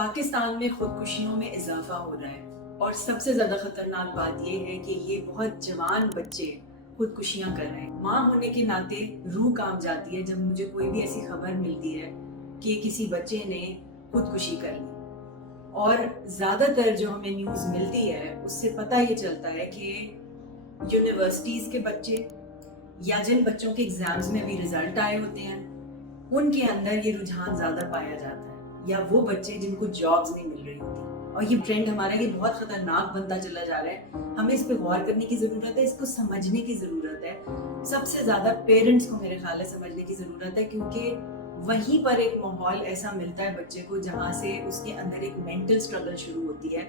پاکستان میں خودکشیوں میں اضافہ ہو رہا ہے اور سب سے زیادہ خطرناک بات یہ ہے کہ یہ بہت جوان بچے خودکشیاں کر رہے ہیں۔ ماں ہونے کے ناطے روح کانپ جاتی ہے جب مجھے کوئی بھی ایسی خبر ملتی ہے کہ کسی بچے نے خودکشی کر لی، اور زیادہ تر جو ہمیں نیوز ملتی ہے اس سے پتہ یہ چلتا ہے کہ یونیورسٹیز کے بچے یا جن بچوں کے ایگزامز میں ابھی رزلٹ آئے ہوتے ہیں ان کے اندر یہ رجحان زیادہ پایا جاتا ہے، یا وہ بچے جن کو جابز نہیں مل رہی ہوتی۔ اور یہ ٹرینڈ ہمارا یہ بہت خطرناک بنتا چلا جا رہا ہے۔ ہمیں اس پہ غور کرنے کی ضرورت ہے، اس کو سمجھنے کی ضرورت ہے۔ سب سے زیادہ پیرنٹس کو میرے خیال ہے سمجھنے کی ضرورت ہے، کیونکہ وہیں پر ایک ماحول ایسا ملتا ہے بچے کو جہاں سے اس کے اندر ایک مینٹل اسٹرگل شروع ہوتی ہے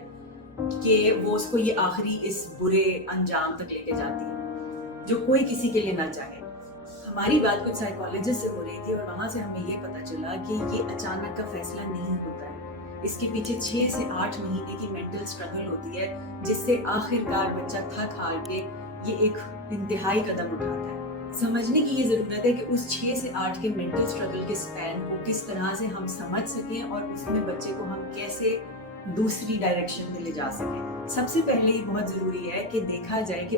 کہ وہ اس کو یہ آخری اس برے انجام تک لے کے جاتی ہے جو کوئی کسی کے لیے نہ چاہے۔ ہماری بات کچھ سائیکالوجسٹ سے ہو رہی تھی اور وہاں سے ہمیں یہ پتا چلا کہ یہ اچانک کا فیصلہ نہیں ہوتا ہے، اس کے پیچھے 6 سے 8 مہینے کی مینٹل اسٹرگل ہوتی ہے، جس سے آخر کار بچہ تھک ہار کے یہ ایک انتہائی قدم اٹھاتا ہے۔ سمجھنے کی یہ ضرورت ہے کہ اس 6 سے 8 کے مینٹل اسٹرگل کے سپین کو کس طرح سے ہم سمجھ سکیں اور اس میں بچے کو ہم کیسے دوسری ڈائریکشن میں لے جا سکیں۔ سب سے پہلے یہ بہت ضروری ہے کہ دیکھا جائے کہ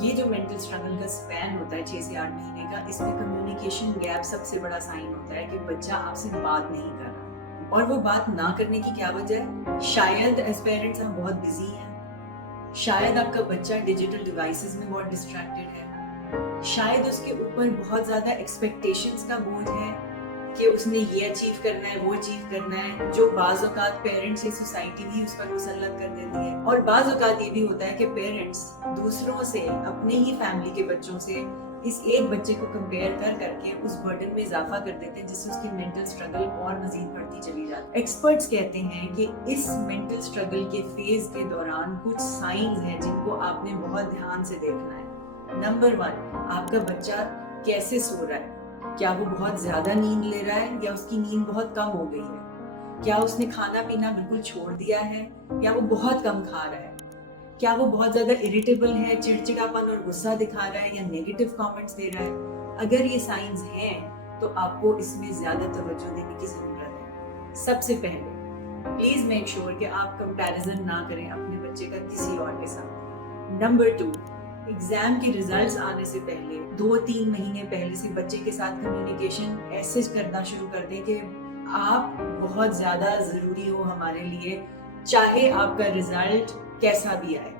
یہ جو مینٹل اسٹرگل کا سپین ہوتا ہے 6 سے 8 مہینے کا، اس میں کمیونیکیشن گیپ سب سے بڑا سائن ہوتا ہے کہ بچہ آپ سے بات نہیں کر رہا۔ اور وہ بات نہ کرنے کی کیا وجہ ہے؟ شاید ایز پیرنٹس ہم بہت بزی ہیں، شاید آپ کا بچہ ڈیجیٹل ڈیوائسز میں بہت ڈسٹریکٹڈ ہے، شاید اس کے اوپر بہت زیادہ ایکسپیکٹیشنز کا بوجھ ہے کہ اس نے یہ اچیو کرنا ہے، وہ اچیو کرنا ہے، جو بعض اوقات پیرنٹس یا سوسائٹی بھی اس پر مسلط کر دیتی ہے۔ اور بعض اوقات یہ بھی ہوتا ہے کہ پیرنٹس دوسروں سے، اپنے ہی فیملی کے بچوں سے اس ایک بچے کو کمپیئر کر کے اس برڈن میں اضافہ کر دیتے ہیں، جس سے اس کی مینٹل اسٹرگل اور مزید بڑھتی چلی جاتی ہے۔ ایکسپرٹس کہتے ہیں کہ اس مینٹل اسٹرگل کے فیز کے دوران کچھ سائنز ہیں جن کو آپ نے بہت دھیان سے دیکھنا ہے۔ نمبر 1، آپ کا بچہ کیسے سو رہا ہے؟ کیا وہ بہت زیادہ نیند لے رہا ہے یا اس کی نیند بہت کم ہو گئی ہے؟ کیا اس نے کھانا پینا بالکل چھوڑ دیا ہے یا وہ بہت کم کھا رہا ہے؟ کیا وہ بہت زیادہ اریٹیبل ہے، چڑچڑاپن اور غصہ دکھا رہا ہے یا نیگیٹو کامنٹس دے رہا ہے؟ اگر یہ سائنز ہیں تو آپ کو اس میں زیادہ توجہ دینے کی ضرورت ہے۔ سب سے پہلے پلیز میک شور کہ آپ کمپیریزن نہ کریں اپنے بچے کا کسی اور کے ساتھ۔ نمبر 2، ایگزام کے ریزلٹس آنے سے پہلے 2-3 مہینے پہلے سے بچے کے ساتھ کمیونیکیشن ایسے کرنا شروع کر دیں کہ آپ بہت زیادہ ضروری ہو ہمارے لیے، چاہے آپ کا ریزلٹ کیسا بھی آئے۔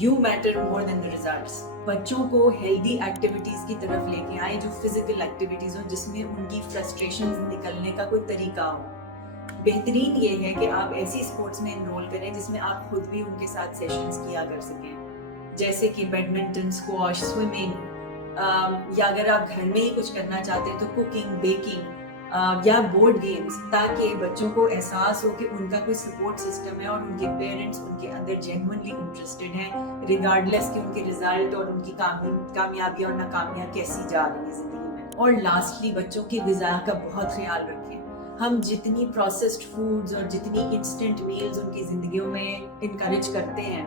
You matter more than the results. بچوں کو ہیلدی ایکٹیویٹیز کی طرف لے کے آئیں جو فزیکل ایکٹیویٹیز ہوں، جس میں ان کی فرسٹریشنز نکلنے کا کوئی طریقہ ہو۔ بہترین یہ ہے کہ آپ ایسی اسپورٹس میں انرول کریں جس میں آپ خود بھی ان کے ساتھ سیشنز کیا کر سکیں، جیسے کہ بیڈمنٹن، اسکواش، سوئمنگ، یا اگر آپ گھر میں ہی کچھ کرنا چاہتے ہیں تو کوکنگ، بیکنگ یا بورڈ گیمز، تاکہ بچوں کو احساس ہو کہ ان کا کوئی سپورٹ سسٹم ہے اور ان کے پیرنٹس ان کے اندر جینوئنلی انٹرسٹڈ ہیں، ریگارڈلیس کہ ان کے ریزلٹ اور ان کی کامیابیاں اور ناکامیاں کیسی جا رہی ہیں زندگی میں۔ اور لاسٹلی بچوں کی غذا کا بہت خیال رکھیں۔ ہم جتنی پروسیسڈ فوڈز اور جتنی انسٹنٹ میلز ان کی زندگیوں میں انکریج کرتے ہیں،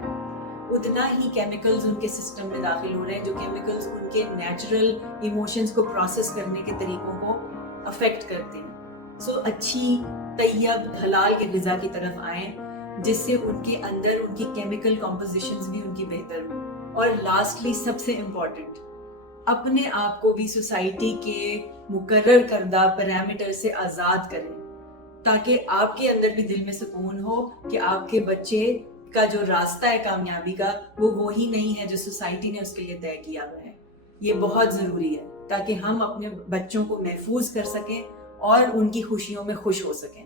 اتنا ہی کیمیکلز ان کے سسٹم میں داخل ہو رہے ہیں، جو کیمیکلز ان کے نیچرل ایموشنز کو پروسیس کرنے کے طریقوں کو افیکٹ کرتے ہیں۔ سو اچھی طیب حلال کی غذا کی طرف آئیں، جس سے ان کے اندر ان کی کیمیکل کمپوزیشنز بھی ان کی بہتر ہوں۔ اور لاسٹلی سب سے امپورٹنٹ، اپنے آپ کو بھی سوسائٹی کے مقرر کردہ پیرامیٹر سے آزاد کریں، تاکہ آپ کے اندر بھی دل میں سکون ہو کہ آپ کے بچے کا جو راستہ ہے کامیابی کا، وہ وہی نہیں ہے جو سوسائٹی نے اس کے لیے طے کیا ہوا ہے۔ یہ بہت ضروری ہے تاکہ ہم اپنے بچوں کو محفوظ کر سکیں اور ان کی خوشیوں میں خوش ہو سکیں۔